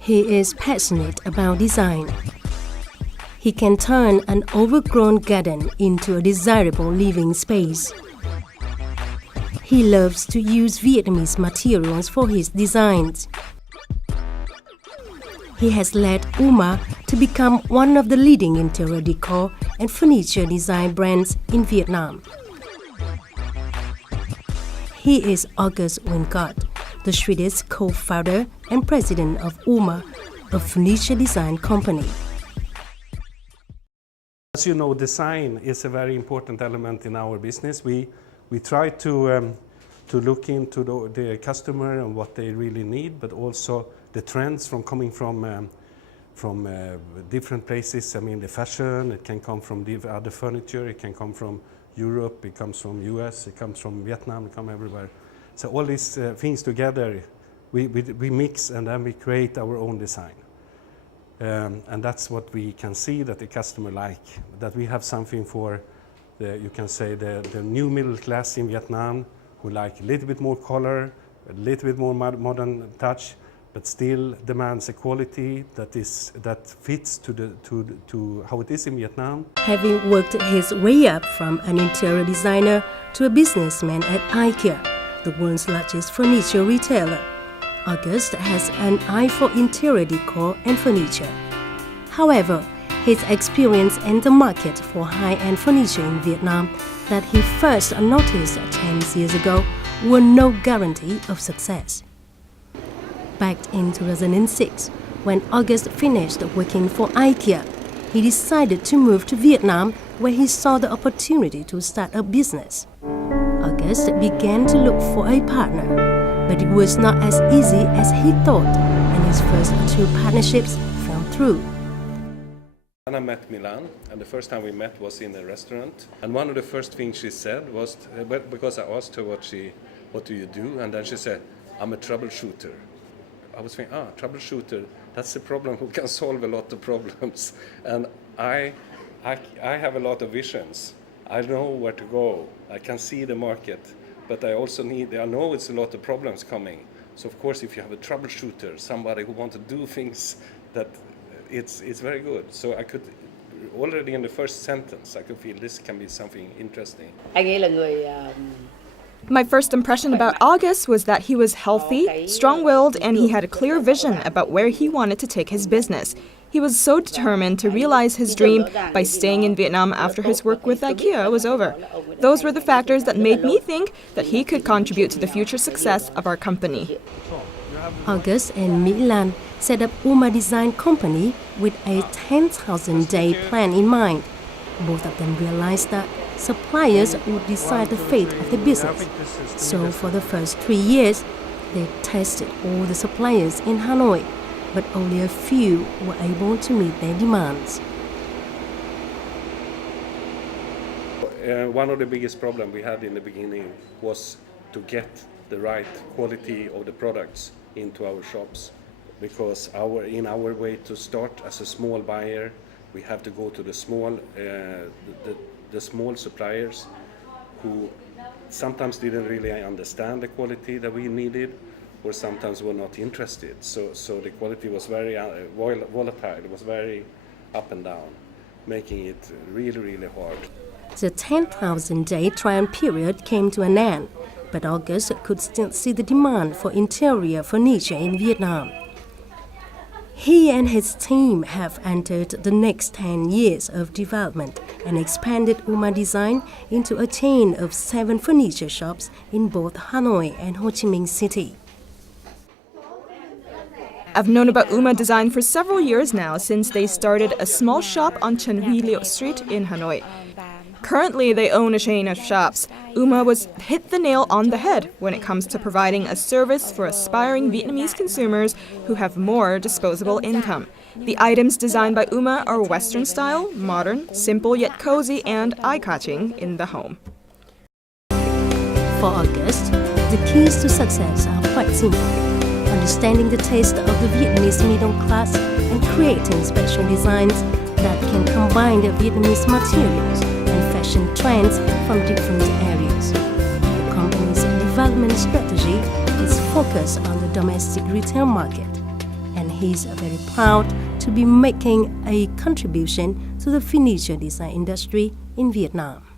He is passionate about design. He can turn an overgrown garden into a desirable living space. He loves to use Vietnamese materials for his designs. He has led UMA to become one of the leading interior decor and furniture design brands in Vietnam. He is August Wingard, the Swedish co-founder and president of UMA, a furniture design company. As you know, design is a very important element in our business. We try to look into the customer and what they really need, but also the trends coming from different places. I mean, the fashion, it can come from other furniture, it can come from Europe, it comes from US, it comes from Vietnam, it comes everywhere. So all these things together, we mix and then we create our own design. And that's what we can see that the customer like, that we have something for you can say the new middle class in Vietnam who like a little bit more color, a little bit more modern touch, but still demands a quality that fits to how it is in Vietnam. Having worked his way up from an interior designer to a businessman at IKEA, the world's largest furniture retailer, August has an eye for interior decor and furniture. However, his experience in the market for high-end furniture in Vietnam that he first noticed 10 years ago were no guarantee of success. Back in 2006, when August finished working for IKEA, he decided to move to Vietnam where he saw the opportunity to start a business. August began to look for a partner, but it was not as easy as he thought, and his first two partnerships fell through. And I met Milan, and the first time we met was in a restaurant. And one of the first things she said was, because I asked her what do you do, and then she said, I'm a troubleshooter. I was thinking, troubleshooter, that's the problem who can solve a lot of problems. And I have a lot of visions. I know where to go. I can see the market, but I know it's a lot of problems coming. So of course, if you have a troubleshooter, somebody who wants to do things, that it's very good. So I could already in the first sentence, I could feel this can be something interesting. Anh ấy là người My first impression about August was that he was healthy, strong-willed, and he had a clear vision about where he wanted to take his business. He was so determined to realize his dream by staying in Vietnam after his work with IKEA was over. Those were the factors that made me think that he could contribute to the future success of our company. August and Milan set up UMA Design Company with a 10,000-day plan in mind. Both of them realized that suppliers would decide the fate of the business. So for the first 3 years, they tested all the suppliers in Hanoi, but only a few were able to meet their demands. One of the biggest problems we had in the beginning was to get the right quality of the products into our shops, because in our way to start as a small buyer, we have to go to the small suppliers who sometimes didn't really understand the quality that we needed, or sometimes were not interested. So the quality was very volatile. It was very up and down, making it really, really hard. The 10,000-day trial period came to an end, but August could still see the demand for interior furniture in Vietnam. He and his team have entered the next 10 years of development and expanded UMA Design into a chain of 7 furniture shops in both Hanoi and Ho Chi Minh City. I've known about UMA Design for several years now, since they started a small shop on Trần Huy Liệu Street in Hanoi. Currently, they own a chain of shops. UMA was hit the nail on the head when it comes to providing a service for aspiring Vietnamese consumers who have more disposable income. The items designed by UMA are Western style, modern, simple yet cozy, and eye-catching in the home. For August, the keys to success are quite simple: understanding the taste of the Vietnamese middle class and creating special designs that can combine the Vietnamese materials and fashion trends from different areas. The company's development strategy is focused on the domestic retail market, and he's very proud to be making a contribution to the furniture design industry in Vietnam.